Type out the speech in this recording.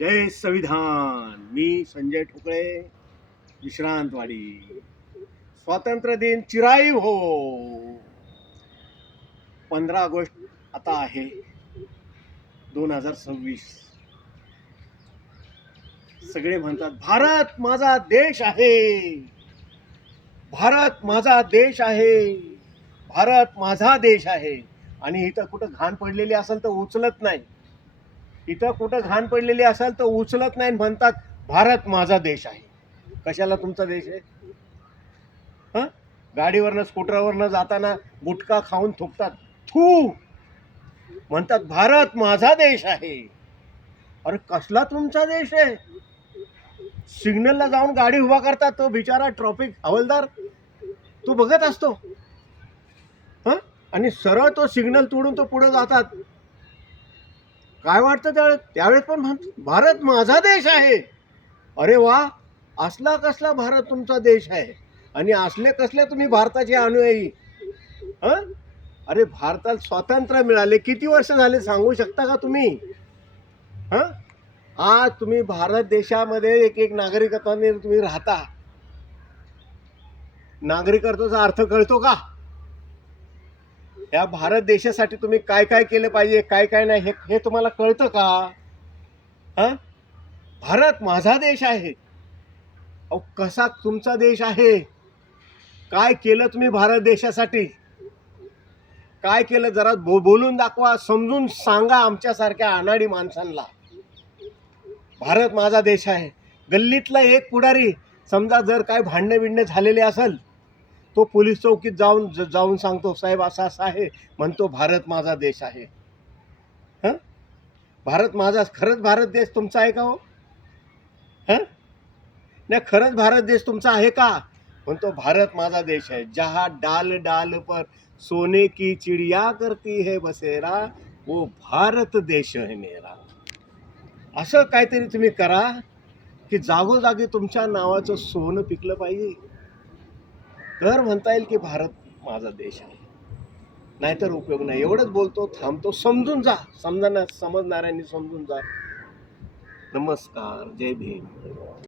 जय संविधान. मी संजय ठोकळे, विश्रांतवाडी. स्वातंत्र्य दिन चिराई हो. 15 ऑगस्ट आता आहे 2026. सगळे म्हणतात भारत माझा देश आहे, भारत माझा देश आहे, भारत माझा देश आहे. आणि इथं कुठं घाण पडलेली असेल तर उचलत नाही, इथं कुठं घाण पडलेली असेल तर उचलत नाही, म्हणतात भारत माझा देश आहे. कशाला तुमचा देश आहे? हं? गाडीवरनं स्कूटरवरनं जाताना गुटखा खाऊन थुकतात, थू, म्हणतात भारत माझा देश आहे. अरे कसला तुमचा देश आहे? सिग्नलला जाऊन गाडी उभा करतात, तो बिचारा ट्रॅफिक हवालदार तो बघत असतो, हं? आणि सरळ तो सिग्नल तोडून तो पुढे जातात. काय वाटतं त्यावेळेस पण म्हणतो भारत माझा देश आहे. अरे वा, असला कसला भारत तुमचा देश आहे, आणि असले कसले तुम्ही भारताचे अनुयायी. हं? अरे भारताला स्वातंत्र्य मिळाले किती वर्ष झाले सांगू शकता का तुम्ही? हं? आज तुम्ही भारत देशामध्ये एक एक नागरिकत्वाने तुम्ही राहता. नागरिकत्वाचा अर्थ कळतो का? या भारत देशासाठी तुम्ही काय काय केलं पाहिजे, काय काय नाही, हे तुम्हाला कळतं का? हं? भारत माझा देश आहे. अहो कसा तुमचा देश आहे? काय केलं तुम्ही भारत देशासाठी? काय केलं जरा बोलून दाखवा, समजून सांगा आमच्यासारख्या अनाडी माणसांना. भारत माझा देश आहे. गल्लीतला एक पुढारी समजा जर काय भांडणं बिंडणं झालेले असेल, तो पोलीस चौकीत जाऊन सांगतो साहेब असं असं आहे, म्हणतो भारत माझा देश आहे. हं? भारत माझा, खरंच भारत देश तुमचा आहे का हो? हं? नाही, खरंच भारत देश तुमचा आहे का? म्हणतो भारत माझा देश आहे. जहाँ डाल डाल पर सोने की चिड़िया करती है बसेरा, वो भारत देश है मेरा. असं काहीतरी तुम्ही करा की जागोजागी तुमच्या नावाचं सोनं पिकलं पाहिजे, तर म्हणता येईल की भारत माझा देश आहे. नाहीतर उपयोग नाही. एवढंच बोलतो, थांबतो. समजून जा, समजणाऱ्यांनी समजून जा. नमस्कार, जय भीम.